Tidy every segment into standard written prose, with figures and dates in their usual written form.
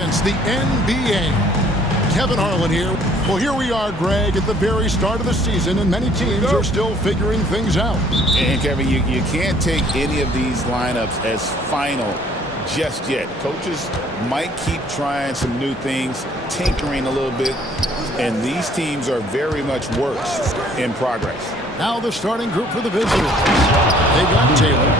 It's the NBA. Kevin Harlan here. Well, here we are, Greg, at the very start of the season, and many teams are still figuring things out. And, Kevin, you can't take any of these lineups as final just yet. Coaches might keep trying some new things, tinkering a little bit, and these teams are very much works in progress. Now the starting group for the visitors. They got Taylor.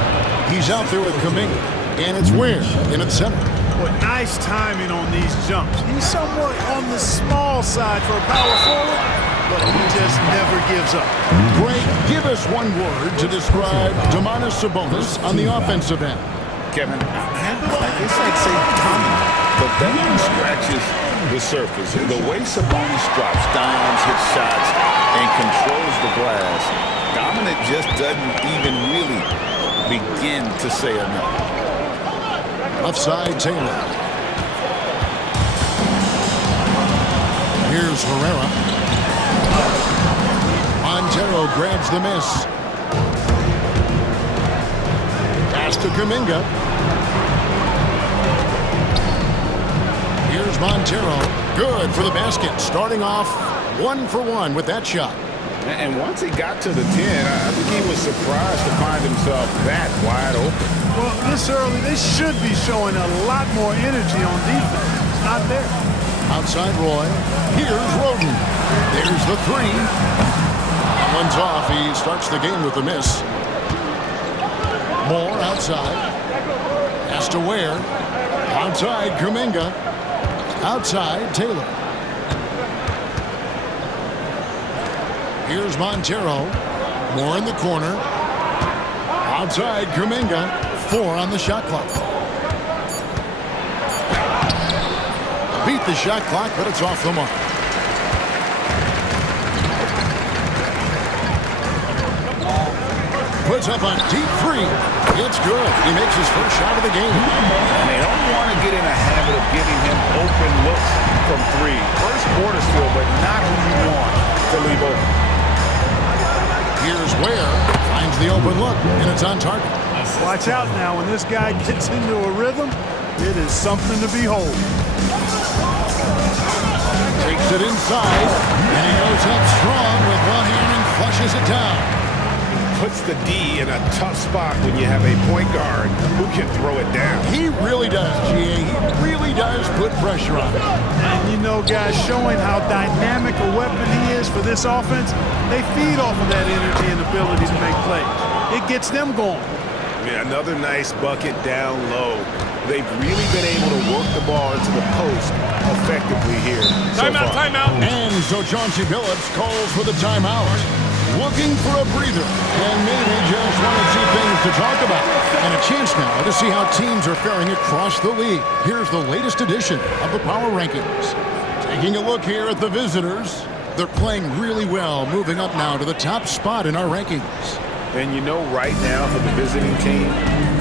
He's out there with Kuminga, and it's Ware in at center. But nice timing on these jumps. He's somewhat on the small side for a power forward, but he just never gives up. Greg, give us one word to describe Domantas Sabonis on the offensive end. Kevin, I guess I'd say dominant, but that one scratches the surface. The way Sabonis drops dimes, hits shots, and controls the glass, dominant just doesn't even really begin to say enough. Left side, Taylor. Here's Herrera. Montero grabs the miss. Pass to Kuminga. Here's Montero. Good for the basket. Starting off 1-for-1 with that shot. And once he got to the 10, I think he was surprised to find himself that wide open. Well, this early, they should be showing a lot more energy on defense. It's not there. Outside Roy. Here's Roden. There's the three. That one's off. He starts the game with a miss. Moore outside. Has to Ware. Outside Kuminga. Outside Taylor. Here's Montero. Moore in the corner. Outside Kuminga. 4 on the shot clock. Beat the shot clock, but it's off the mark. Puts up a deep three. It's good. He makes his first shot of the game. And they don't want to get in a habit of giving him open looks from 3. First quarter still, but not who you want to leave open. Here's Ware. Finds the open look, and it's on target. Watch out now. When this guy gets into a rhythm, it is something to behold. Takes it inside, and he goes up strong with one hand and flushes it down. Puts the D in a tough spot when you have a point guard who can throw it down. He really does, G.A. He really does put pressure on it. And you know, guys, showing how dynamic a weapon he is for this offense, they feed off of that energy and ability to make plays. It gets them going. Yeah, another nice bucket down low. They've really been able to work the ball into the post effectively here. Timeout. And so Chauncey Billups calls for the timeout. Looking for a breather, and maybe just one or two things to talk about. And a chance now to see how teams are faring across the league. Here's the latest edition of the Power Rankings. Taking a look here at the visitors. They're playing really well, moving up now to the top spot in our rankings. And you know, right now for the visiting team,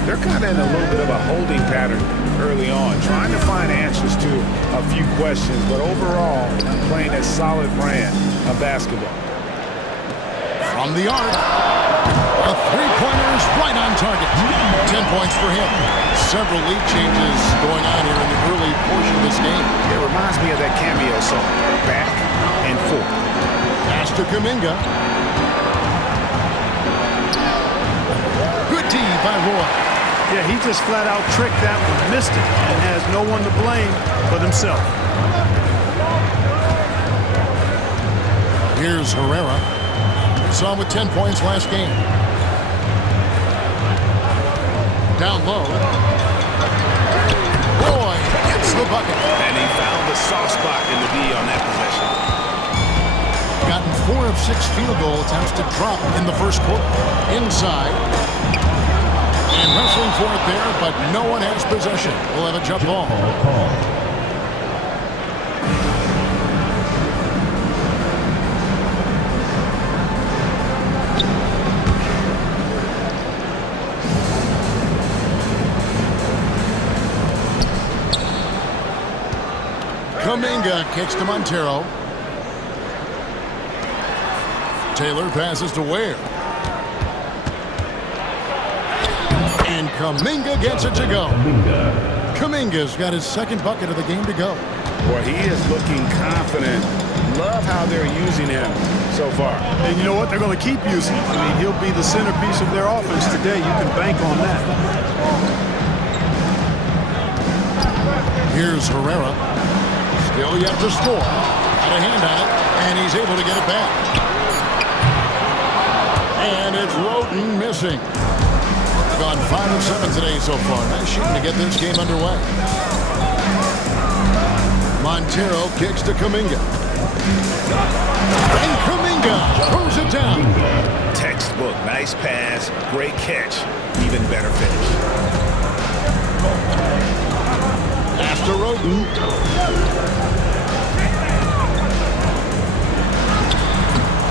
they're kind of in a little bit of a holding pattern early on, trying to find answers to a few questions, but overall playing a solid brand of basketball. From the arc, a three-pointer is right on target. 10 points for him. Several lead changes going on here in the early portion of this game. It reminds me of that cameo song, Back and Forth. Pass to Kuminga. Good D by Roy. Yeah, he just flat out tricked that one, missed it, and has no one to blame but himself. Here's Herrera. Saw him with 10 points last game. Down low. Roy gets the bucket. And he found the soft spot in the D on that possession. Gotten 4 of 6 field goal attempts to drop in the first quarter. Inside. And wrestling for it there, but no one has possession. We'll have a jump ball. Kuminga kicks to Montero. Taylor passes to Ware. And Kuminga gets it to go. Kuminga's got his second bucket of the game to go. Boy, he is looking confident. Love how they're using him so far. And you know what? They're going to keep using him. I mean, he'll be the centerpiece of their offense today. You can bank on that. Here's Herrera. Still yet to score. Got a hand on it, and he's able to get it back. And it's Roden missing. Gone 5 of 7 today so far. Nice shooting to get this game underway. Montero kicks to Kuminga. And Kuminga throws it down. Textbook, nice pass, great catch, even better finish. Pass to Roden.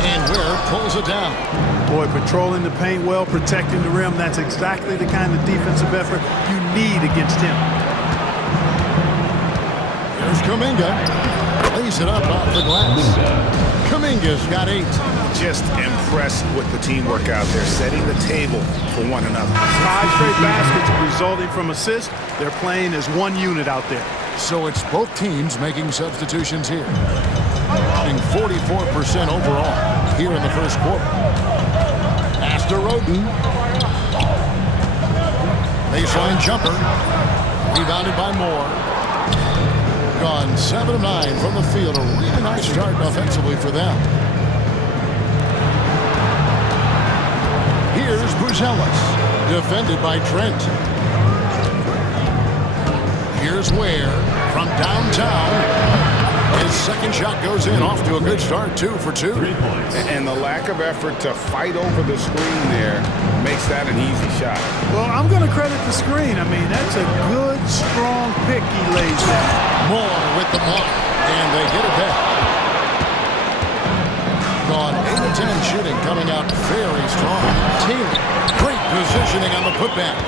And Ware pulls it down. Boy, patrolling the paint well, protecting the rim. That's exactly the kind of defensive effort you need against him. Here's Kuminga. Lays it up off the glass. Kuminga's got 8. Just impressed with the teamwork out there, setting the table for one another. 5 straight baskets resulting from assists. They're playing as one unit out there. So it's both teams making substitutions here. Running 44% overall here in the first quarter. Pass to Roden. Baseline jumper. Rebounded by Moore. Gone 7 of 9 from the field. A really nice start offensively for them. Here's Buzelis. Defended by Trent. Here's Ware from downtown. His second shot goes in, off to a good start, 2 for 2. And the lack of effort to fight over the screen there makes that an easy shot. Well, I'm going to credit the screen. I mean, that's a good, strong pick he lays there. Moore with the block, and they get it back. Gone 8 of 10 shooting, coming out very strong. Taylor, great positioning on the putback.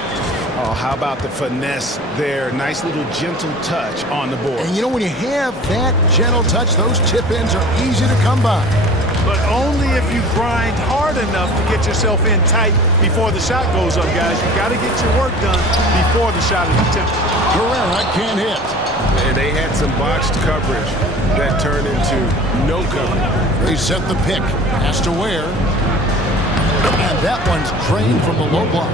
Oh, how about the finesse there? Nice little gentle touch on the board. And you know, when you have that gentle touch, those tip-ins are easy to come by. But only if you grind hard enough to get yourself in tight before the shot goes up, guys. You got to get your work done before the shot is attempted. Herrera can't hit. And they had some botched coverage that turned into no coverage. They set the pick. Has to Ware. And that one's drained from the low block.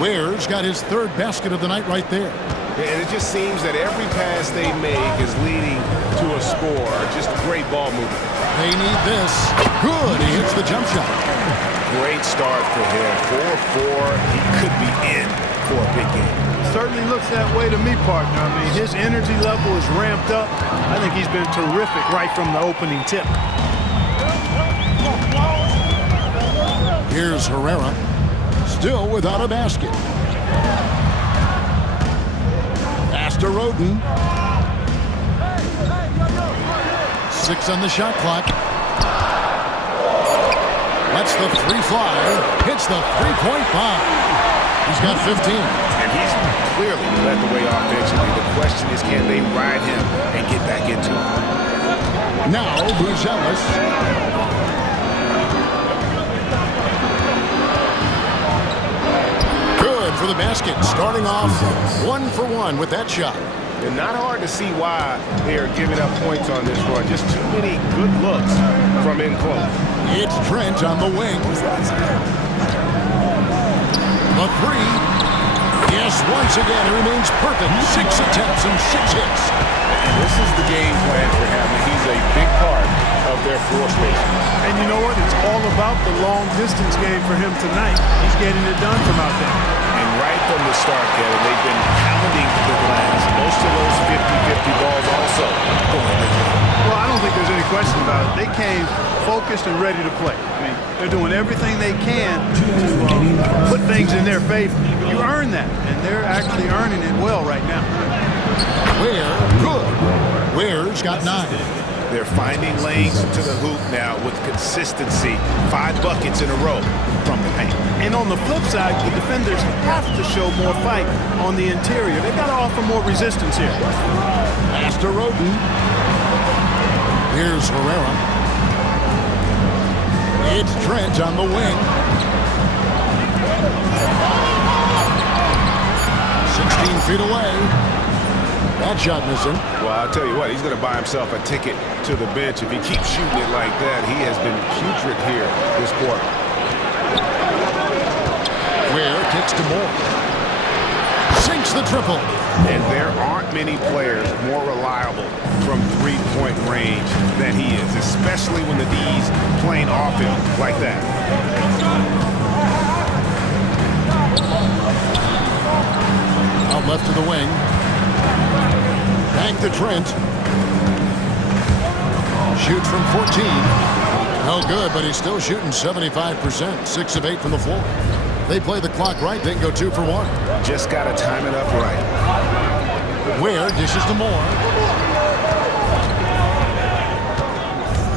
Ware's got his 3rd basket of the night right there. And it just seems that every pass they make is leading to a score. Just great ball movement. They need this. Good. He hits the jump shot. Great start for him. 4-4. He could be in for a big game. Certainly looks that way to me, partner. I mean, his energy level is ramped up. I think he's been terrific right from the opening tip. Here's Herrera. Still without a basket. Pass to Roden. 6 on the shot clock. Lets the 3 fly. Hits the 3-point bomb. He's got 15. And he's clearly led the way offensively. The question is, can they ride him and get back into it? Now, Buzelis. For the basket, starting off 1 for 1 with that shot. And not hard to see why they are giving up points on this run. Just too many good looks from in close. It's Trent on the wing. The 3. Yes, once again, it remains perfect. 6 attempts and 6 hits. And this is the game plan for him. He's a big part of their floor space. And you know what? It's all about the long distance game for him tonight. He's getting it done from out there. Right from the start, Kevin, they've been pounding the glass. Most of those 50-50 balls also going their way. Well, I don't think there's any question about it. They came focused and ready to play. I mean, they're doing everything they can to put things in their favor. You earn that, and they're actually earning it well right now. Ware, good. Ware's got 9. They're finding lanes to the hoop now with consistency. 5 buckets in a row from the paint. And on the flip side, the defenders have to show more fight on the interior. They've got to offer more resistance here. Pass to Roden. Here's Herrera. It's Trent on the wing. 16 feet away. That shot missing. Well, I'll tell you what, he's going to buy himself a ticket to the bench. If he keeps shooting it like that, he has been putrid here this quarter. Ware kicks to Moore. Sinks the triple. And there aren't many players more reliable from three-point range than he is, especially when the D's playing off him like that. Out left to the wing. Back to Trent. Shoots from 14. No good, but he's still shooting 75%. 6 of 8 from the floor. They play the clock right, they can go 2 for 1. Just got to time it up right. Ware dishes to Moore.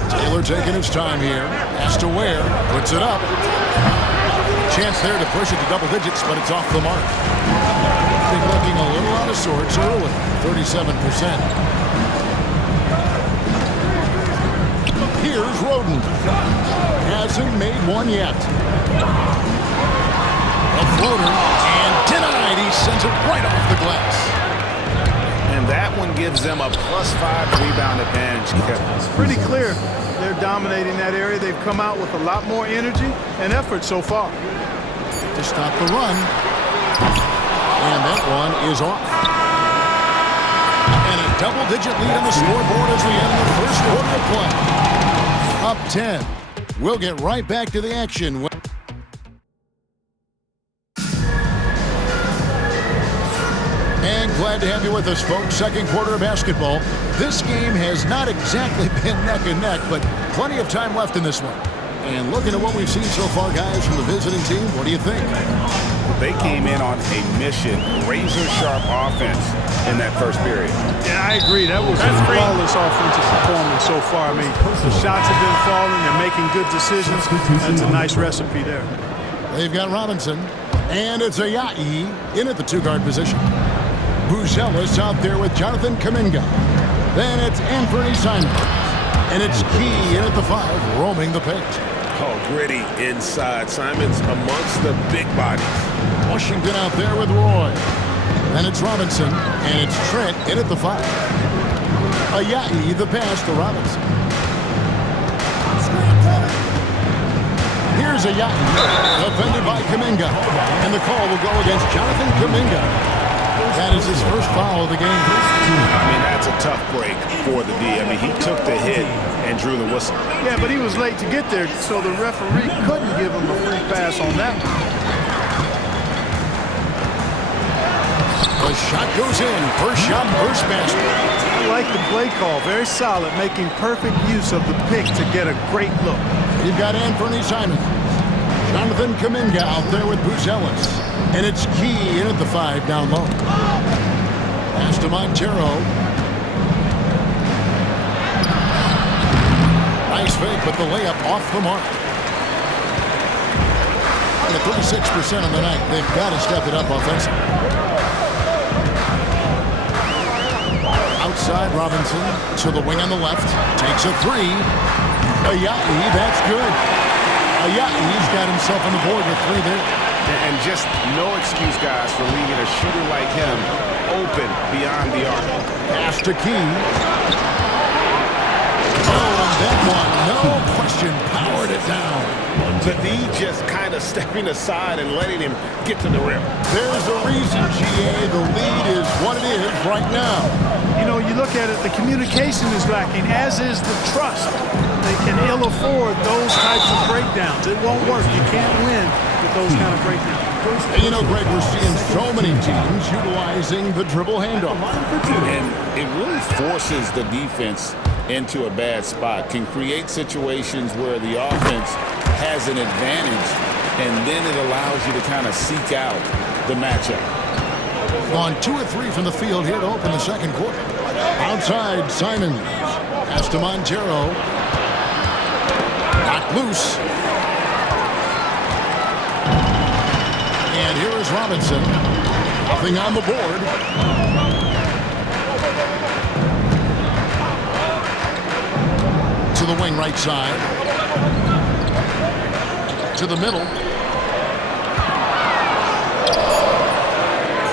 Taylor taking his time here. Has to Ware. Puts it up. Chance there to push it to double digits, but it's off the mark. Been looking a little out of sorts early. 37%. Here's Roden. Hasn't made one yet. A floater, and denied. He sends it right off the glass. And that one gives them a +5 rebound advantage. It's pretty clear they're dominating that area. They've come out with a lot more energy and effort so far. To stop the run. And that one is off. And a double-digit lead on the scoreboard as we end the first quarter of play. Up 10. We'll get right back to the action. And glad to have you with us, folks. Second quarter of basketball. This game has not exactly been neck and neck, but plenty of time left in this one. And looking at what we've seen so far, guys, from the visiting team, what do you think? They came in on a mission, razor-sharp offense in that first period. Yeah, I agree. That was a flawless offensive performance so far. I mean, the shots have been falling. They're making good decisions. That's a nice recipe there. They've got Robinson, and it's Ayayi in at the two-guard position. Buzelis out there with Jonathan Kuminga. Then it's Anthony Simons. And it's Key in at the 5, roaming the paint. Oh, gritty inside. Simons amongst the big bodies. Washington out there with Roy. Then it's Robinson, and it's Trent in at the 5. Ayayi, the pass to Robinson. Here's Ayayi, defended by Kuminga. And the call will go against Jonathan Kuminga. That is his first foul of the game. I mean, that's a tough break for the D. I mean, he took the hit and drew the whistle. Yeah, but he was late to get there, so the referee couldn't give him a free pass on that one. The shot goes in. First shot, first basket. I like the play call. Very solid, making perfect use of the pick to get a great look. You've got Anthony Simons. Jonathan Kuminga out there with Buzelis. And it's Key in at the 5 down low. Pass to Montero. Nice fake, but the layup off the mark. At 36% on the night. They've got to step it up offensively. Outside Robinson to the wing on the left. Takes a 3. Ayayi, that's good. Ayayi's got himself on the board with 3 there. And just no excuse, guys, for leaving a shooter like him open beyond the arc. Pass to Key. Oh, and that one, no question, powered it down. The D just kind of stepping aside and letting him get to the rim. There's a reason, GA. The lead is what it is right now. You know, you look at it, the communication is lacking, as is the trust. They can ill afford those types of breakdowns. It won't work. You can't win with those kind of breakdowns. And you know, Greg, we're seeing so many teams utilizing the dribble handoff. And it really forces the defense into a bad spot, can create situations where the offense has an advantage, and then it allows you to kind of seek out the matchup. On 2 or 3 from the field here to open the second quarter. Outside, Simons. Pass to Montero. Not loose. And here is Robinson. Nothing on the board. To the wing right side. To the middle.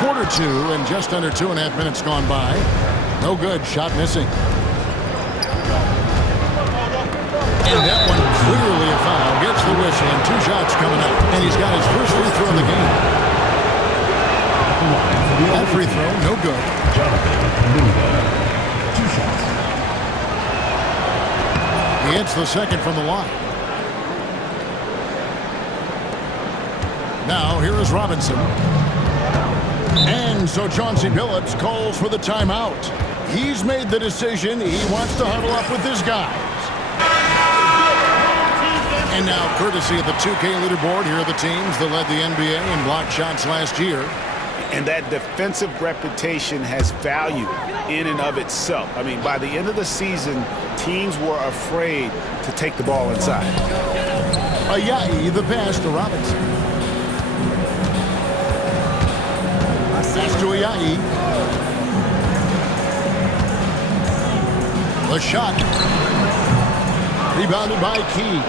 Quarter 2, and just under 2.5 minutes gone by. No good. Shot missing. And that one clearly a foul. Gets the whistle, and 2 shots coming up. And he's got his first free throw of the game. That free throw, no good. 2 shots. He hits the second from the line. Now, here is Robinson. And so Chauncey Billups calls for the timeout. He's made the decision. He wants to huddle up with his guys. And now, courtesy of the 2K leaderboard, here are the teams that led the NBA in blocked shots last year. And that defensive reputation has value in and of itself. I mean, by the end of the season, teams were afraid to take the ball inside. Ayayi, the pass to Robinson. Pass to Ayayi. The shot. Rebounded by Key.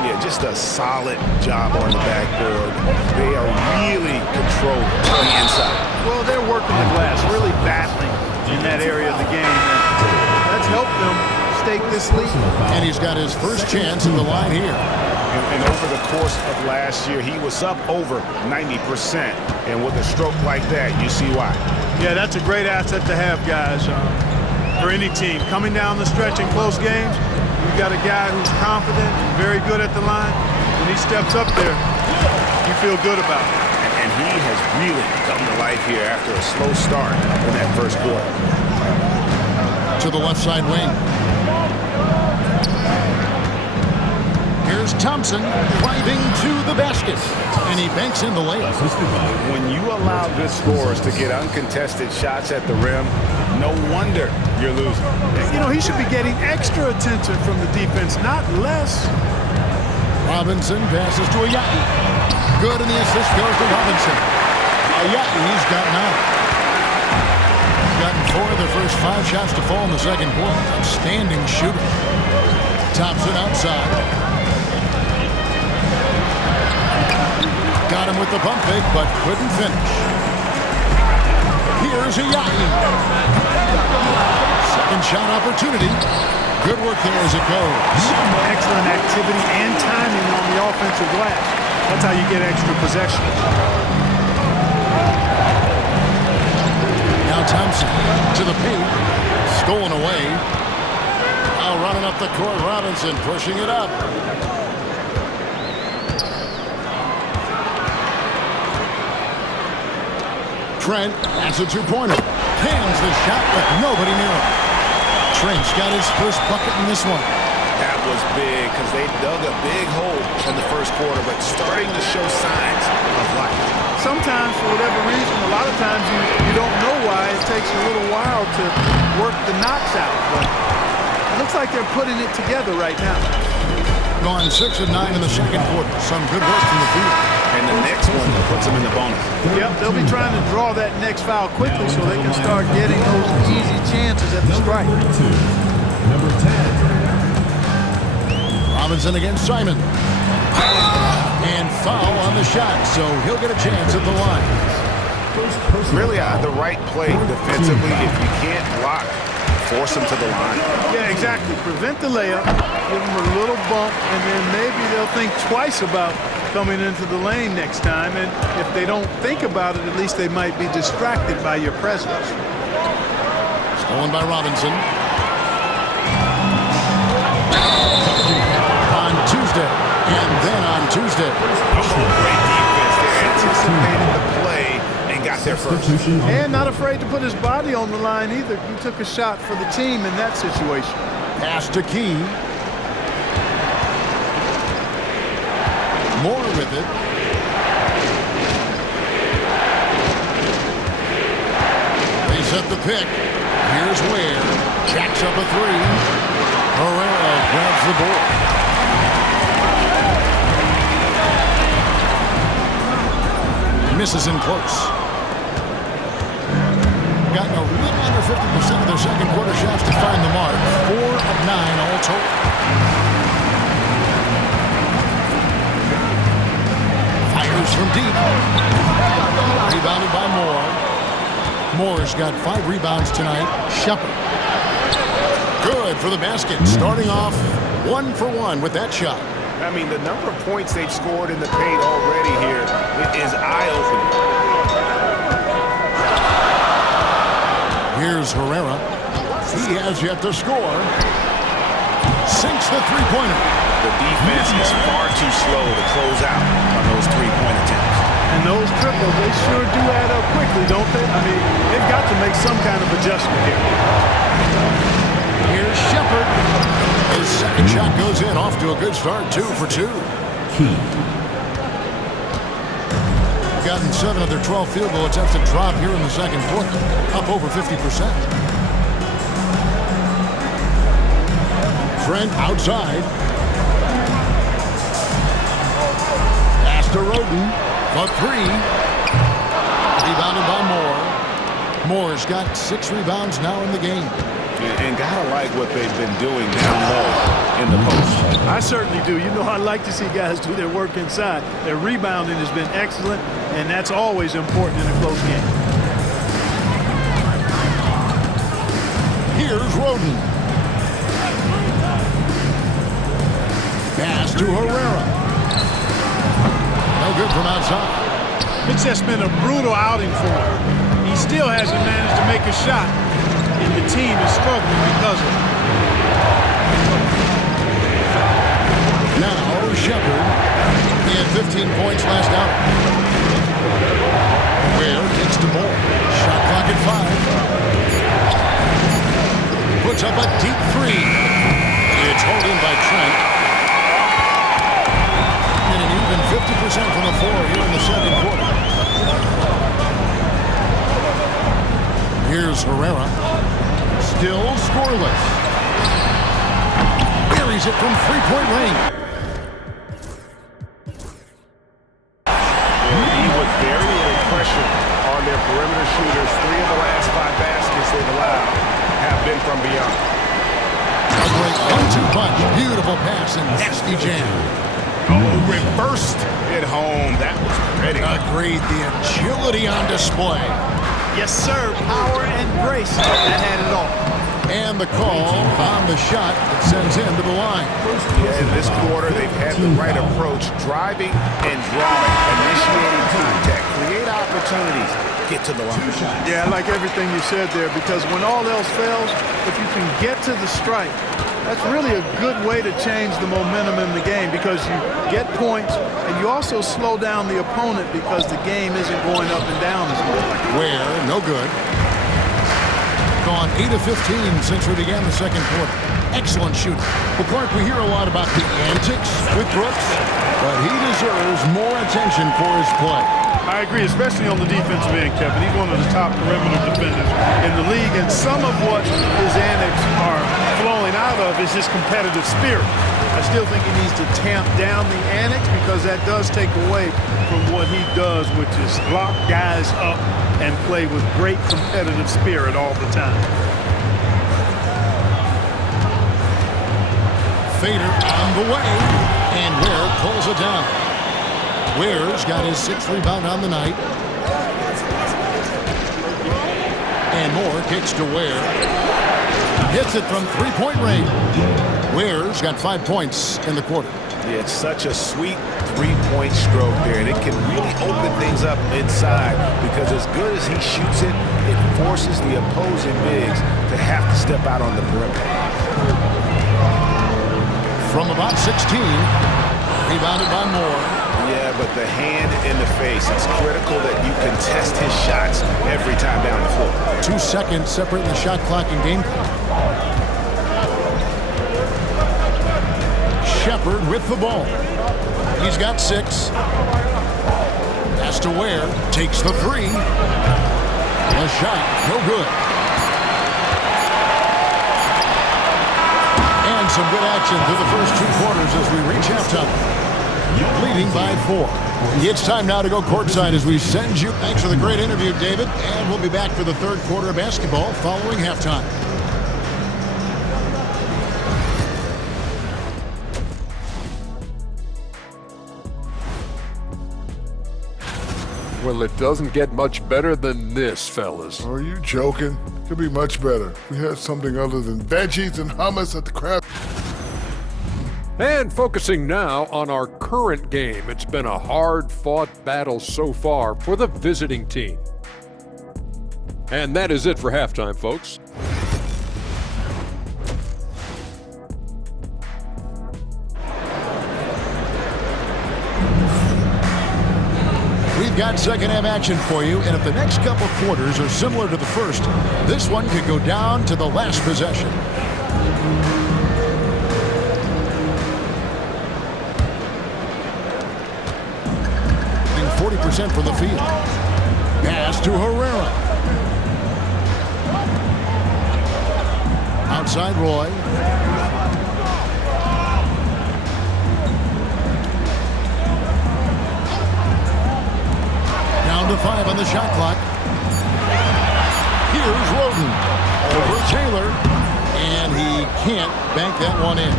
Yeah, just a solid job on the backboard. They are really controlled on the inside. Well, they're working the glass, really battling in that area of the game. And that's helped them stake this lead. And he's got his first chance in the line here. And over the course of last year, he was up over 90%. And with a stroke like that, you see why. Yeah, that's a great asset to have, guys, for any team. Coming down the stretch in close games, you've got a guy who's confident and very good at the line. When he steps up there, you feel good about it. And he has really come to life here after a slow start in that first quarter. To the left side wing. Here's Thompson driving to the basket. And he banks in the layup. When you allow good scorers to get uncontested shots at the rim, no wonder you're losing. You know, he should be getting extra attention from the defense, not less. Robinson passes to Ayayi. Good, and the assist goes to Robinson. Ayayi's got 9. He's gotten 4 of the first 5 shots to fall in the second quarter. Outstanding shooter. Thompson outside. Got him with the pump fake, but couldn't finish. Here's Ayayi. Second shot opportunity. Good work there as it goes. Excellent activity and timing on the offensive glass. That's how you get extra possession. Now Thompson to the paint. Stolen away. Now running up the court, Robinson pushing it up. Trent has a 2-pointer. Pans the shot with nobody near him. Trent's got his first bucket in this one. That was big because they dug a big hole in the first quarter, but starting to show signs of life. Sometimes, for whatever reason, a lot of times you don't know why. It takes a little while to work the knocks out. But it looks like they're putting it together right now. Gone 6 of 9 in the second quarter. Some good work from the field. And the next one puts them in the bonus. Yep, they'll be trying to draw that next foul quickly so they can start getting those easy chances at the strike. Number 10. Robinson against Simon. And foul on the shot, so he'll get a chance at the line. Really the right play defensively. If you can't block, force him to the line. Yeah, exactly. Prevent the layup, give them a little bump, and then maybe they'll think twice about coming into the lane next time. And if they don't think about it, at least they might be distracted by your presence. Stolen by Robinson. On Tuesday, and then on Tuesday. Great defense. They anticipated the play and got there first. And not afraid to put his body on the line either. He took a shot for the team in that situation. Pass to Key. More with it. They set the pick. Here's Ware. Jacks up a 3. Herrera grabs the board. Misses in close. Gotten a little under 50% of their second quarter shots to find the mark. 4 of 9 all total. Fires from deep. Rebounded by Moore. Moore's got 5 rebounds tonight. Shepard. Good for the basket. Starting off 1 for 1 with that shot. I mean, the number of points they've scored in the paint already here is eye-opening. Here's Herrera. He has yet to score. Sinks the three-pointer. The defense is far too slow to close out on those three-point attempts. And those triples, they sure do add up quickly, don't they? I mean, they've got to make some kind of adjustment here. Here's Shepard. His second shot goes in, off to a good start, 2 for 2. Key. Gotten 7 of their 12 field goal attempts to drop here in the second quarter, up over 50%. Trent outside. Pass to Roden. The 3. Rebounded by Moore. Moore's got 6 rebounds now in the game. And gotta like what they've been doing down low in the post. I certainly do. You know, I like to see guys do their work inside. Their rebounding has been excellent, and that's always important in a close game. Here's Roden. Pass to Herrera. No good from outside. It's just been a brutal outing for him. He still hasn't managed to make a shot, and the team is struggling because of it. Now Shepard. He had 15 points last out. Ware gets to Moore. Shot clock at 5. Puts up a deep 3. It's hauled in by Trent. And an even 50% from the floor here in the second quarter. Here's Herrera. Still scoreless. Buries it from three-point range. He was very little pressure on their perimeter shooters. 3 of the last 5 baskets they've allowed have been from beyond. A great 1-2 punch. Beautiful pass and nasty jam. Oh, reversed it home. That was pretty. Agreed. The agility on display. Yes, sir. Power and grace. That had it all. And the call on the shot that sends him to the line. Yeah, in this quarter, they've had the right approach, driving and drawing, initiating contact, create opportunities, get to the line. Yeah, I like everything you said there, because when all else fails, if you can get to the strike, that's really a good way to change the momentum in the game, because you get points and you also slow down the opponent because the game isn't going up and down as much. Ware, no good. Gone 8 of 15 since we began the second quarter. Excellent shooting. Well, Clark, we hear a lot about the antics with Brooks, but he deserves more attention for his play. I agree, especially on the defensive end, Kevin. He's one of the top perimeter defenders in the league, and some of what his antics are flowing out of is his competitive spirit. I still think he needs to tamp down the antics, because that does take away from what he does, which is lock guys up and play with great competitive spirit all the time. Fader on the way, and Ware pulls it down. Ware's got his 6th rebound on the night. And Moore kicks to Ware. Hits it from three-point range. Ware's got 5 points in the quarter. Yeah, it's such a sweet three-point stroke there, and it can really open things up inside, because as good as he shoots it, it forces the opposing bigs to have to step out on the perimeter. From about 16, rebounded by Moore. Yeah, but the hand in the face, it's critical that you contest his shots every time down the floor. 2 seconds separating the shot clock and game clock. Shepard with the ball. He's got 6. Pass to Ware. Takes the 3. The shot, no good. And some good action through the first 2 quarters as we reach halftime. Leading by 4. It's time now to go courtside as we send you. Thanks for the great interview, David. And we'll be back for the third quarter of basketball following halftime. Well, it doesn't get much better than this, fellas. Are you joking? Could be much better. We had something other than veggies and hummus at the craft. And focusing now on our current game. It's been a hard-fought battle so far for the visiting team. And that is it for halftime, folks. We've got second half action for you, and if the next couple quarters are similar to the first, this one could go down to the last possession. 40% from the field. Pass to Herrera. Outside Roy. Down to 5 on the shot clock. Here's Roden. Over Taylor. And he can't bank that one in.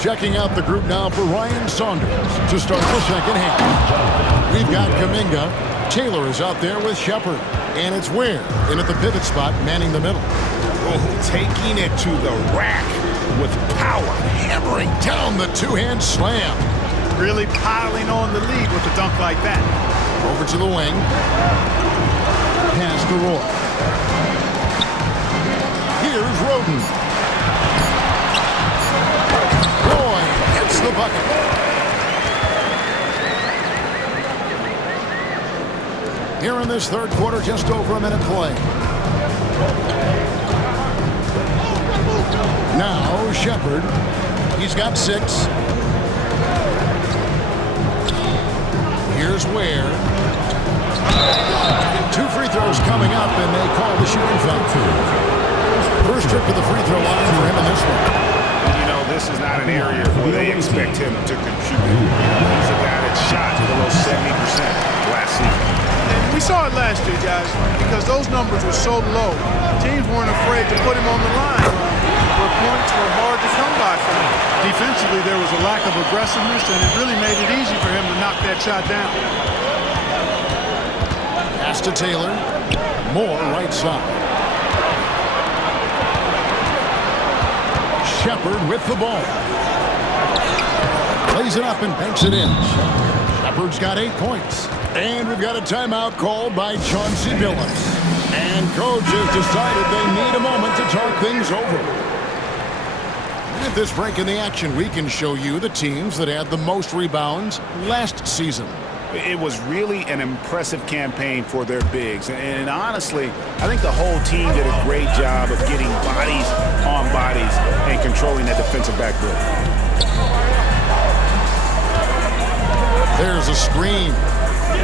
Checking out the group now for Ryan Saunders to start the second half. We've got Kuminga. Taylor is out there with Shepard. And it's Ware in at the pivot spot, manning the middle. Oh, taking it to the rack with power. Hammering down the two-hand slam. Really piling on the lead with a dunk like that. Over to the wing. Pass to Roy. Here's Roden. Roy hits the bucket. Here in this third quarter, just over a minute play. Now Shepard. He's got 6. Here's Ware. 2 free throws coming up, and they call the shooting foul. First trip to the free throw line for him in this one. You know, this is not an area where they expect him to contribute. He's a guy that shot below 70% last season. And we saw it last year, guys, because those numbers were so low. Teams weren't afraid to put him on the line where points were hard to come by for him. Defensively, there was a lack of aggressiveness, and it really made it easy for him to knock that shot down. Pass to Taylor. More right side. Shepard with the ball. Plays it up and banks it in. Shepard's got 8 points. And we've got a timeout called by Chauncey Billups. And coach has decided they need a moment to talk things over. At this break in the action, we can show you the teams that had the most rebounds last season. It was really an impressive campaign for their bigs. And honestly, I think the whole team did a great job of getting bodies on bodies and controlling that defensive backboard. There's a screen.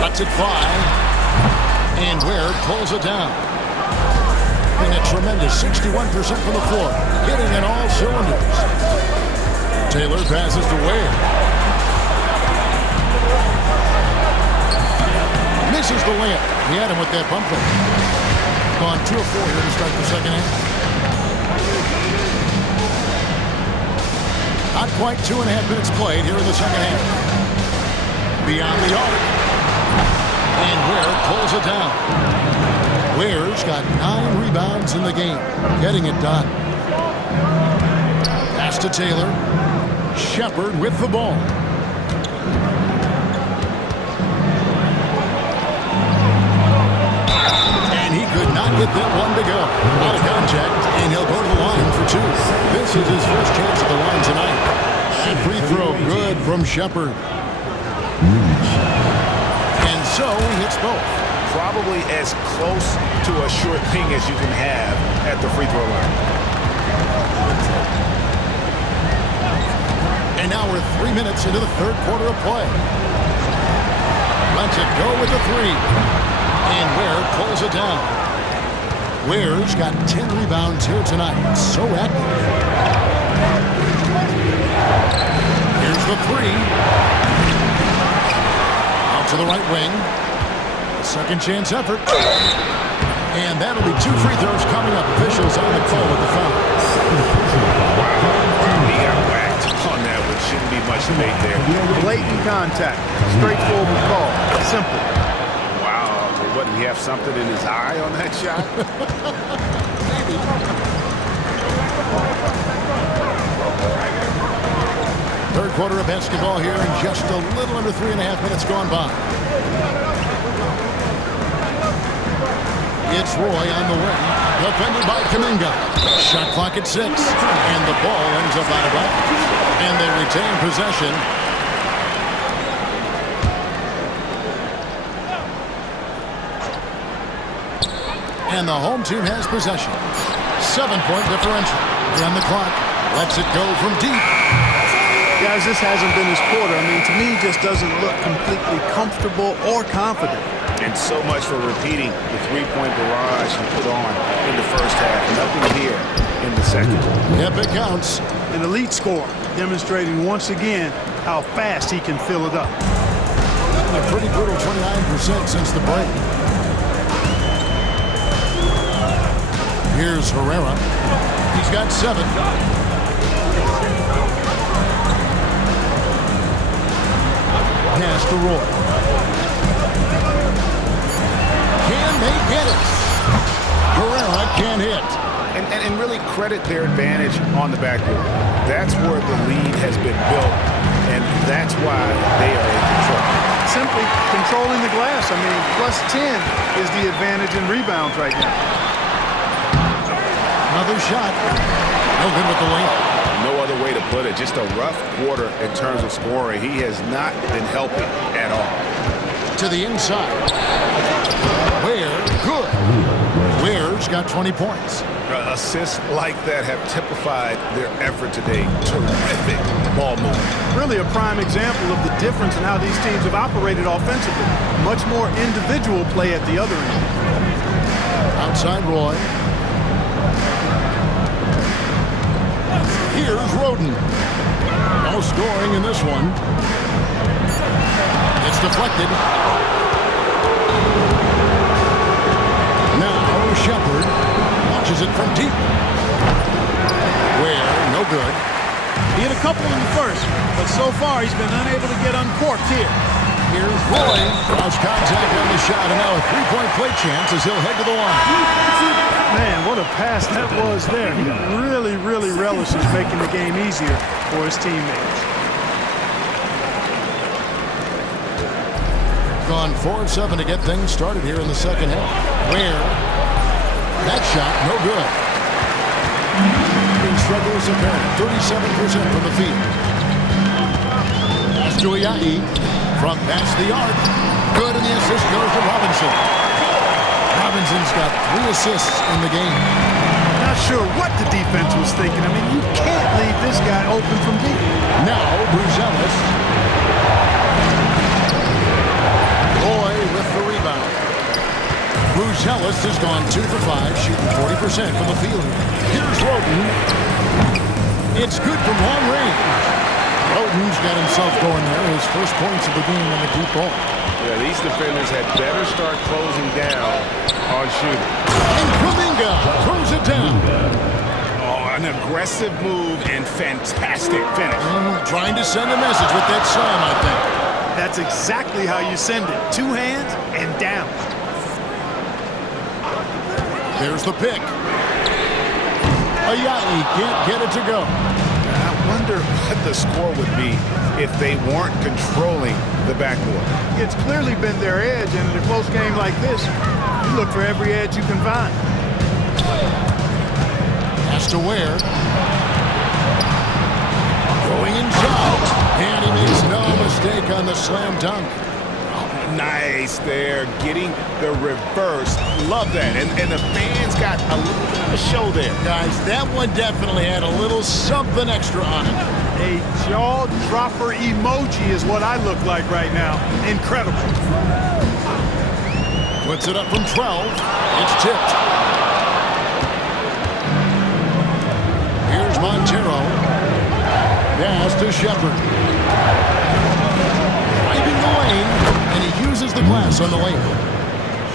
Lets it fly. And Ware pulls it down. And a tremendous 61% from the floor. Hitting in all cylinders. Taylor passes to Ware. Misses the layup. He had him with that bump fake. Gone 2 of 4 here to start the second half. Not quite 2.5 minutes played here in the second half. Beyond the arc. And Ware pulls it down. Ware's got 9 rebounds in the game. Getting it done. Pass to Taylor. Shepard with the ball. And he could not get that one to go. Out of contact, and he'll go to the line for 2. This is his first chance at the line tonight. And free throw good from Shepard. And so he hits both. Probably as close to a sure thing as you can have at the free throw line. And now we're 3 minutes into the third quarter of play. Lets it go with the 3. And Ware pulls it down. Ware's got 10 rebounds here tonight. So active. Here's the 3. Out to the right wing. Second chance effort. And that'll be 2 free throws coming up. Officials on the call with the foul. He got whacked on that one. Shouldn't be much debate there. Blatant contact. Straightforward call. Simple. Wow. What, did he have something in his eye on that shot? Maybe. Third quarter of basketball here, and just a little under 3.5 minutes gone by. It's Roy on the way. Defended by Kuminga. Shot clock at 6. And the ball ends up out of bounds. And they retain possession. And the home team has possession. 7-point differential. On the clock. Lets it go from deep. Guys, this hasn't been his quarter. I mean, to me, he just doesn't look completely comfortable or confident. And so much for repeating the three-point barrage he put on in the first half. Nothing here in the second. Yep, it counts. An elite score, demonstrating once again how fast he can fill it up. A pretty brutal 29% since the break. Here's Herrera. He's got 7. Pass to Roy. Can they get it? Herrera can't hit. And really credit their advantage on the backboard. That's where the lead has been built, and that's why they are in control. Simply controlling the glass. I mean, plus 10 is the advantage in rebounds right now. Another shot. No good with the layup. No other way to put it. Just a rough quarter in terms of scoring. He has not been helping at all. To the inside. Ware, good. Ware's got 20 points. Assists like that have typified their effort today. Terrific ball movement. Really a prime example of the difference in how these teams have operated offensively. Much more individual play at the other end. Outside Roy. Here's Roden. No scoring in this one. It's deflected. Now Shepard launches it from deep. Ware, no good. He had a couple in the first, but so far he's been unable to get uncorked here. Here's Roy. Cross contact on the shot, and now a three-point play chance as he'll head to the line. Man, what a pass that was there. He really relishes making the game easier for his teammates. Gone 4 of 7 to get things started here in the second half. Ware. That shot, no good. In struggle is apparent. 37% from the field. Pass to Ayayi. From past the arc. Good, and the assist goes to Robinson. Robinson's got 3 assists in the game. Not sure what the defense was thinking. I mean, you can't leave this guy open from deep. Now, Bruzelis. Roy with the rebound. Bruzelis has gone 2 for 5, shooting 40% from the field. Here's Roden. It's good from long range. Roden's got himself going there. His first points of the game on the deep ball. Yeah, these defenders had better start closing down on shooting. And Kuminga throws it down. Oh, an aggressive move and fantastic finish. Trying to send a message with that slam, I think. That's exactly how you send it. 2 hands and down. There's the pick. Ayayi can't get it to go. I wonder what the score would be if they weren't controlling the backboard. It's clearly been their edge, and in a close game like this, you look for every edge you can find. Has to Ware. Going inside. And he makes no mistake on the slam dunk. Nice there, getting the reverse. Love that. And the fans got a little bit of a show there. Guys, that one definitely had a little something extra on it. A jaw-dropper emoji is what I look like right now. Incredible. Puts it up from 12. It's tipped. Here's Montero. Pass to Shepard. Driving the lane, and he uses the glass on the lane.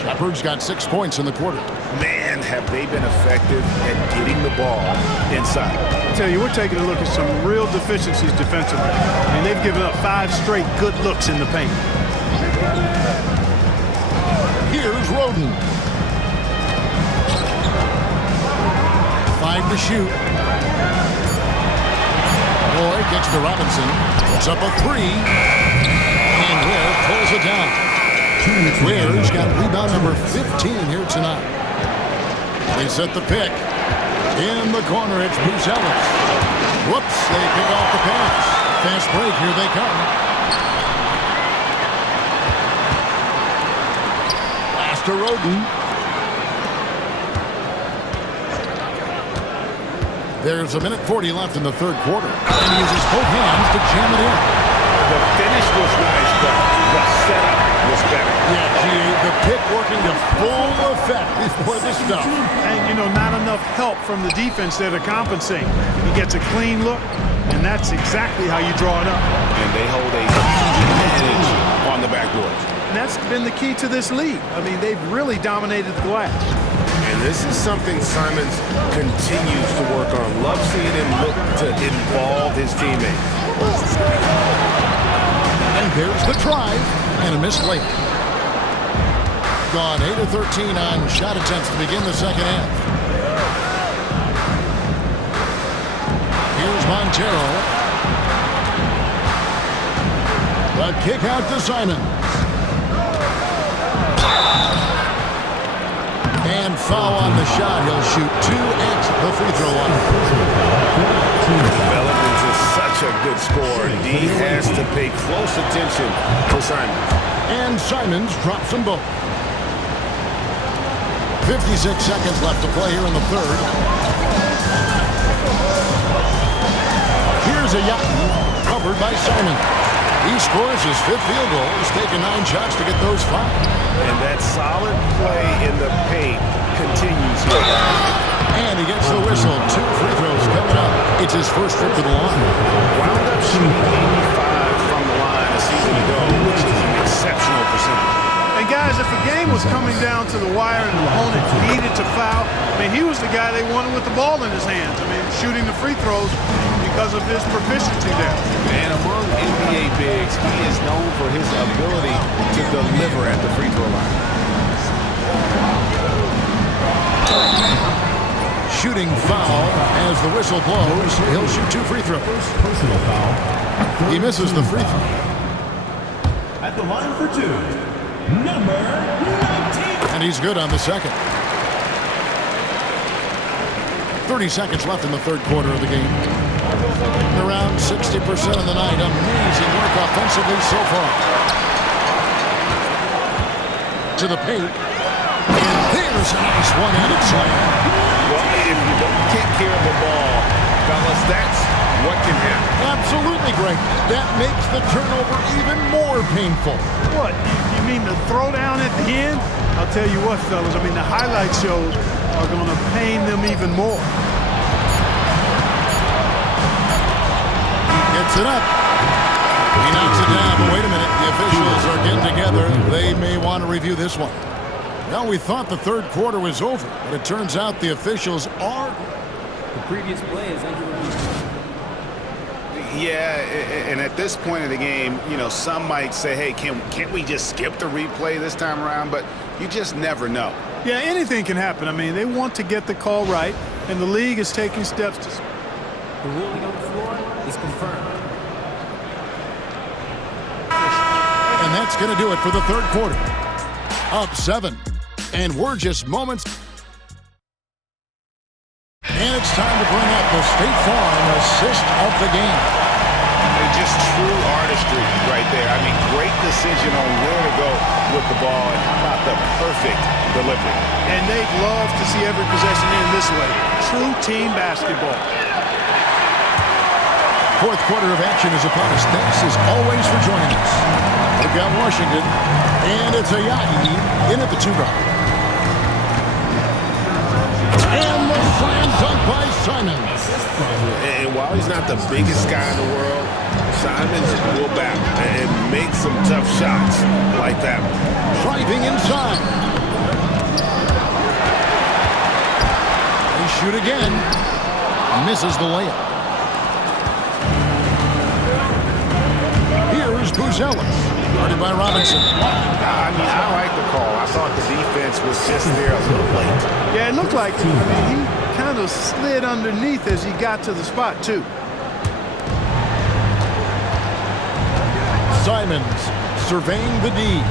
Shepard's got 6 points in the quarter. Man, have they been effective at getting the ball inside. I tell you, we're taking a look at some real deficiencies defensively. I mean, they've given up 5 straight good looks in the paint. Here's Roden. 5 to shoot. Boy gets to Robinson. Puts up a 3. And Ware pulls it down. Ware's got rebound number 15 here tonight. They set the pick. In the corner, it's Buzelis. Whoops, they pick off the pass. Fast break, here they come. Pass to Roden. There's a minute 40 left in the third quarter. And he uses both hands to jam it in. The finish was nice, but the setup was better. Yeah, the pick working to full effect before the stuff. And, you know, not enough help from the defense there to compensate. He gets a clean look, and that's exactly how you draw it up. And they hold a huge advantage on the backboards. And that's been the key to this league. I mean, they've really dominated the glass. And this is something Simons continues to work on. Love seeing him look to involve his teammates. And there's the drive and a missed layup. Gone 8 of 13 on shot attempts to begin the second half. Here's Montero. The kick out to Simons. And foul on the shot. He'll shoot 2 at the free throw line. Development is such a good scorer, and he has to pay close attention to Simons. And Simons drops them both. 56 seconds left to play here in the third. Here's a Yachty, covered by Simons. He scores his 5th field goal. He's taken 9 shots to get those 5. And that solid play in the paint continues here. And he gets the whistle. 2 free throws coming up. It's his first trip to the line. Wound up shooting 85 from the line a season ago, which is an exceptional percentage. And guys, if a game was coming down to the wire and an opponent needed to foul, I mean, he was the guy they wanted with the ball in his hands. I mean, shooting the free throws because of his proficiency there. And Among NBA bigs, he is known for his ability to deliver at the free throw line. Shooting foul as the whistle blows. He'll shoot 2 free throws. Personal foul. He misses the free throw. At the line for 2, number 19. And he's good on the second. 30 seconds left in the third quarter of the game. Around 60% of the night. Amazing work offensively so far. To the paint. And there's a nice one-handed slam. Well, if you don't take care of the ball, fellas, that's what can happen. Absolutely, Greg. That makes the turnover even more painful. what, you mean the throwdown at the end? I'll tell you what, fellas, I mean, the highlight shows are going to pain them even more. Gets it up. He knocks it down, but wait a minute. The officials are getting together. They may want to review this one. Well, we thought the third quarter was over, but it turns out the officials are. The previous play is under review. Yeah, and at this point of the game, you know, some might say, hey, can't we just skip the replay this time around? But you just never know. Yeah, anything can happen. I mean, they want to get the call right, and the league is taking steps to... The ruling on the floor is confirmed. And that's going to do it for the third quarter. Up 7. And we're just moments. And it's time to bring up the State Farm assist of the game. And just true artistry right there. I mean, great decision on where to go with the ball, and how about the perfect delivery. And they'd love to see every possession in this way. True team basketball. Fourth quarter of action is upon us. Thanks as always for joining us. We've got Washington, and it's Ayati in at the 2-guard. And the slam dunk by Simons. And while he's not the biggest guy in the world, Simons will battle and make some tough shots like that. Driving inside. They shoot again. Misses the layup. Here's Buzelis. Guarded by Robinson. I mean, I like the call. I thought the defense was just there a little late. Yeah, it looked like it. I mean, he kind of slid underneath as he got to the spot, too. Simons surveying the D.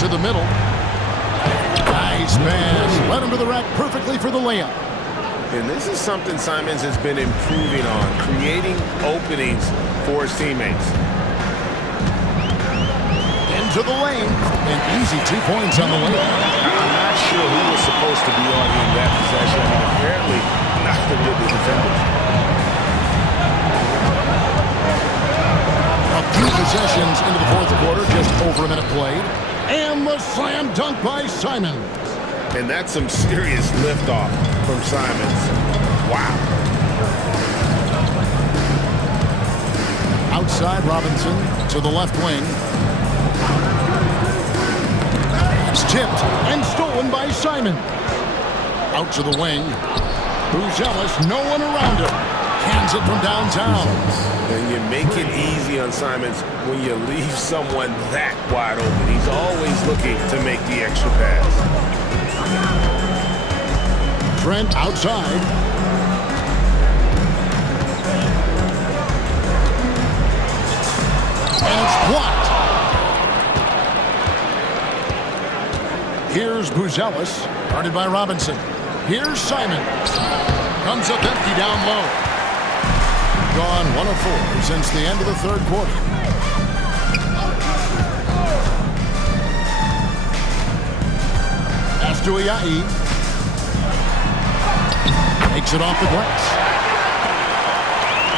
To the middle. Nice pass. Led him to the rack perfectly for the layup. And this is something Simons has been improving on, creating openings for his teammates. Into the lane. An easy 2 points on the lane. I'm not sure who was supposed to be on him that possession. I mean, apparently neither did the defenders. A few possessions into the fourth quarter, just over a minute played. And the slam dunk by Simons. And that's some serious liftoff from Simons. Wow. Outside Robinson to the left wing. It's tipped and stolen by Simon. Out to the wing. Buzelis, no one around him. Hands it from downtown. And you make it easy on Simons when you leave someone that wide open. He's always looking to make the extra pass. Trent outside. And it's blocked. Here's Buzelis, guarded by Robinson. Here's Simon. Comes up empty down low. Gone 1 of 4 since the end of the third quarter. Pass to Ayayi. Takes it off the glass.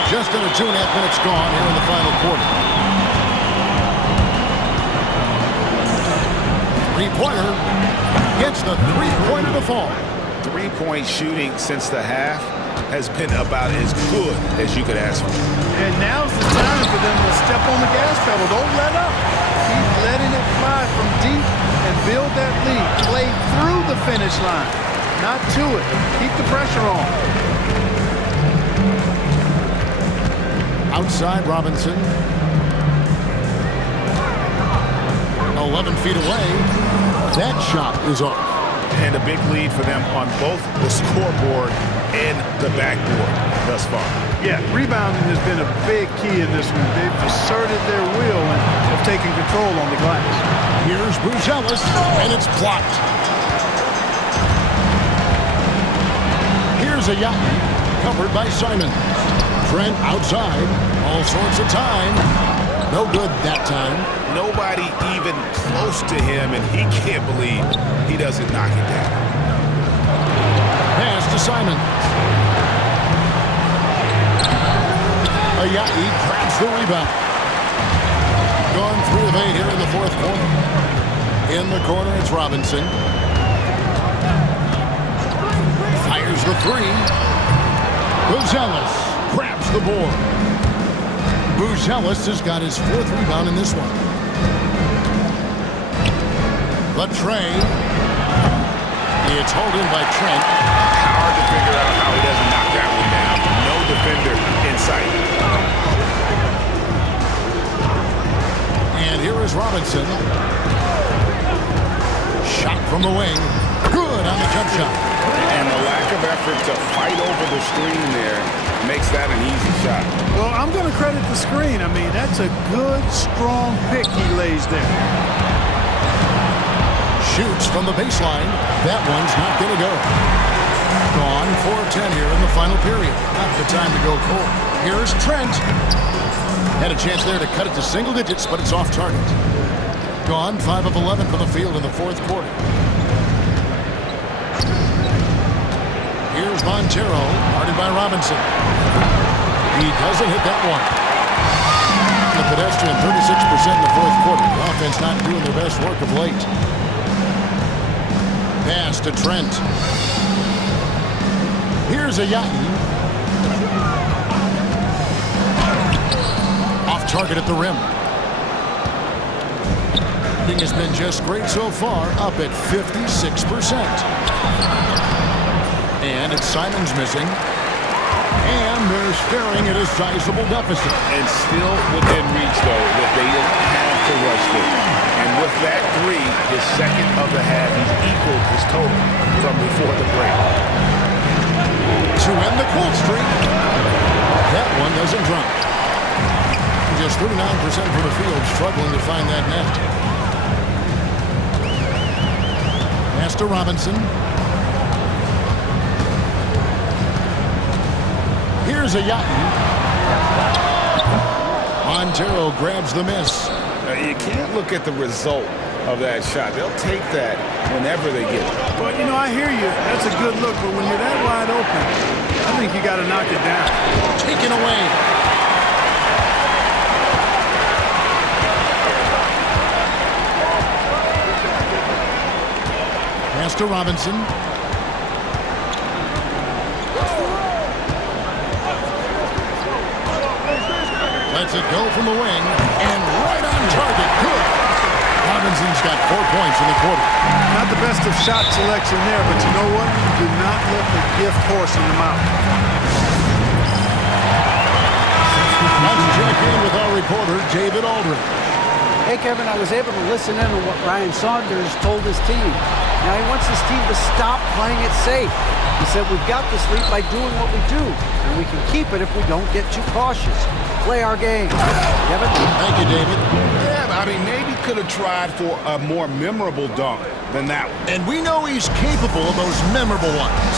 Just under 2.5 minutes gone here in the final quarter. Three-pointer gets the three-pointer to fall. Three-point shooting since the half has been about as good as you could ask for. And now's the time for them to step on the gas pedal. Don't let up. Keep letting it fly from deep and build that lead. Play through the finish line, not to it. Keep the pressure on. Outside Robinson. 11 feet away. That shot is off. And a big lead for them on both the scoreboard and the backboard thus far. Yeah, rebounding has been a big key in this one. They've asserted their will and have taken control on the glass. Here's Buzelis, and it's blocked. Here's Ayayi, covered by Simon. Trent outside, all sorts of time. No good that time. Nobody even close to him, and he can't believe he doesn't knock it down. Pass to Simon. Ayayi grabs the rebound. Gone 3 of 8 here in the fourth quarter. In the corner, it's Robinson. Fires the three. Buzelis grabs the board. Buzelis has got his 4th rebound in this one. Latrey. It's hauled in by Trent. Hard to figure out how he doesn't knock that one down. No defender in sight. And here is Robinson. Shot from the wing. Good on the jump shot. And the lack of effort to fight over the screen there makes that an easy shot. Well, I'm going to credit the screen. I mean, that's a good, strong pick he lays there. Shoots from the baseline. That one's not going to go. Gone 4-10 here in the final period. Not the time to go cold. Here's Trent. Had a chance there to cut it to single digits, but it's off target. Gone 5 of 11 from the field in the fourth quarter. Here's Montero, guarded by Robinson. He doesn't hit that one. The pedestrian 36% in the fourth quarter. The offense not doing their best work of late. Pass to Trent. Here's Ayayi. Off target at the rim. Shooting has been just great so far, up at 56%. And it's Simons missing. And they're staring at a sizable deficit. And still within reach, though, that they didn't have to rush this. And with that three, his second of the half, he's equaled his total from before the break. To end the cold streak, that one doesn't drop. Just 39% from the field, struggling to find that net. Pass to Robinson. Here's a Yachten. Montero grabs the miss. You can't look at the result of that shot. They'll take that whenever they get it. But, you know, I hear you. That's a good look. But when you're that wide open, I think you got to knock it down. Taken away. Pass to Robinson. Lets it go from the wing, and right on target. Good. Robinson's got 4 points in the quarter. Not the best of shot selection there, but you know what? Do not let the gift horse in the mouth. Let's check in with our reporter, David Aldridge. Hey, Kevin, I was able to listen in on what Ryan Saunders told his team. Now, he wants his team to stop playing it safe. He said, we've got this lead by doing what we do, and we can keep it if we don't get too cautious. Play our game. Kevin? Thank you, David. Yeah, I mean, maybe could have tried for a more memorable dunk than that one. And we know he's capable of those memorable ones.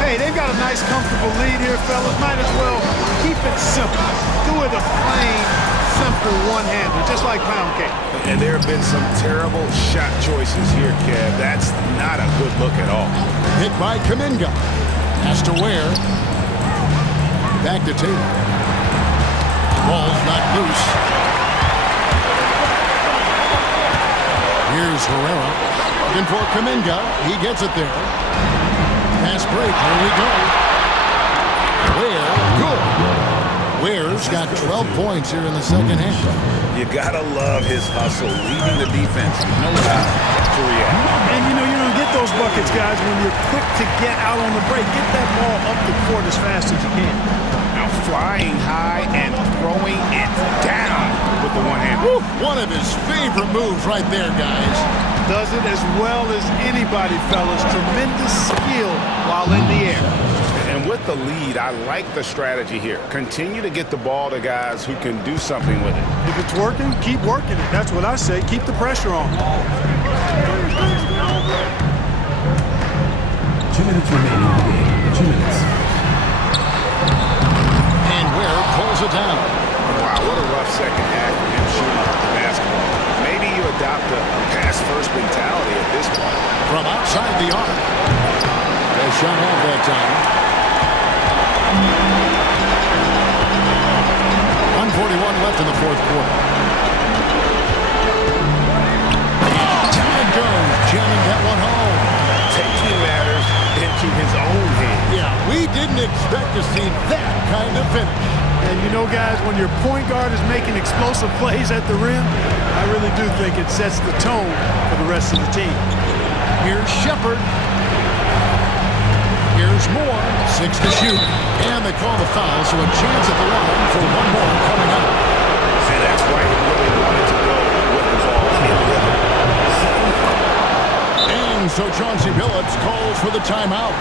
Hey, they've got a nice, comfortable lead here, fellas. Might as well keep it simple. Do it a plain, simple one-hander, just like pound cake. And there have been some terrible shot choices here, Kev. That's not a good look at all. Hit by Kuminga. Has to Ware. Back to Taylor. Ball's not loose. Here's Herrera. Looking for Kuminga. He gets it there. Pass break. Here we go. Ware. Good. Ware's got 12 points here in the second half. You gotta love his hustle, leading the defense. He knows how to react. And you know, you don't get those buckets, guys, when you're quick to get out on the break. Get that ball up the court as fast as you can. Now flying high and throwing it down with the one hand. Woo, one of his favorite moves right there, guys. Does it as well as anybody, fellas. Tremendous skill while in the air. And with the lead, I like the strategy here. Continue to get the ball to guys who can do something with it. If it's working, keep working it. That's what I say. Keep the pressure on. 2 minutes remaining in the game. 2 minutes. And Ware pulls it down. Wow, what a rough second half for him shooting the basketball. Maybe you adopt a pass-first mentality at this point. From outside the arc. They shot off that time. 1:41 left in the fourth quarter. Time goes, jamming that one home. Taking matters into his own hands. Yeah, we didn't expect to see that kind of finish. And you know, guys, when your point guard is making explosive plays at the rim, I really do think it sets the tone for the rest of the team. Here's Shepard. Here's Moore. 6 to shoot. And they call the foul, so a chance at the line for one more coming up. And that's why he really wanted to go with the ball in rhythm. And so Chauncey Billups calls for the timeout.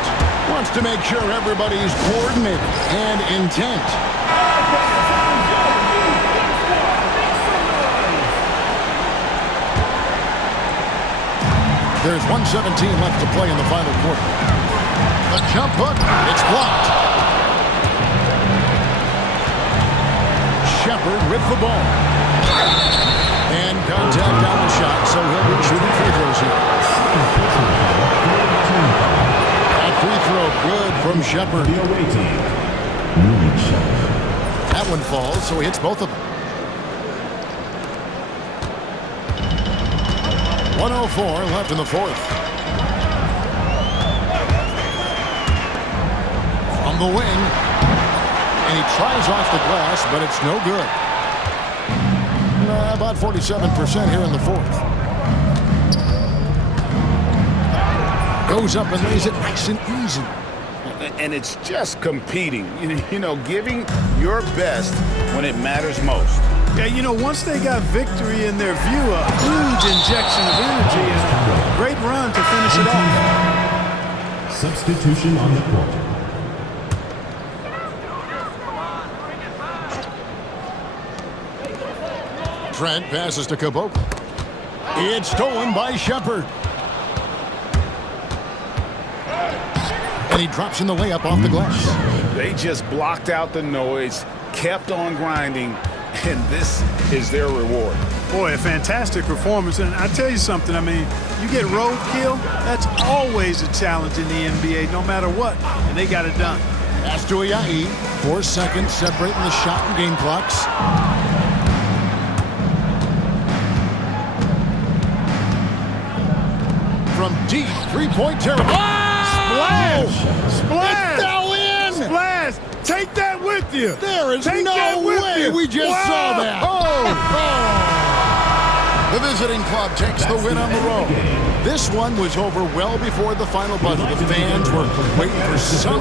Wants to make sure everybody's coordinated and intent. There's 1:17 left to play in the final quarter. A jump hook. It's blocked. Shepard with the ball. And contact on the shot, so he'll be shooting free throws here. That free throw good from Shepard. The away team. Moving shot. That one falls, so he hits both of them. 1:04 left in the fourth. From the wing. And he tries off the glass, but it's no good. About 47% here in the fourth. Goes up and lays it nice and easy. and it's just competing, you know, giving your best when it matters most. Yeah, you know, once they got victory in their view, a huge injection of energy and a great run to finish it off. Substitution on the court. Trent passes to Caboclo. It's stolen by Shepard. And he drops in the layup off the glass. They just blocked out the noise, kept on grinding, and this is their reward. Boy, a fantastic performance. And I tell you something, I mean, you get roadkill, that's always a challenge in the NBA, no matter what, and they got it done. Pass to Ayayi. 4 seconds separating the shot and game clocks. From deep, three-point territory. Splash! Splash! It fell in! Splash! Take that with you! There is Take no that with way you. we just saw that. The visiting club takes the win on the road. This one was over well before the final buzzer. The fans were waiting for some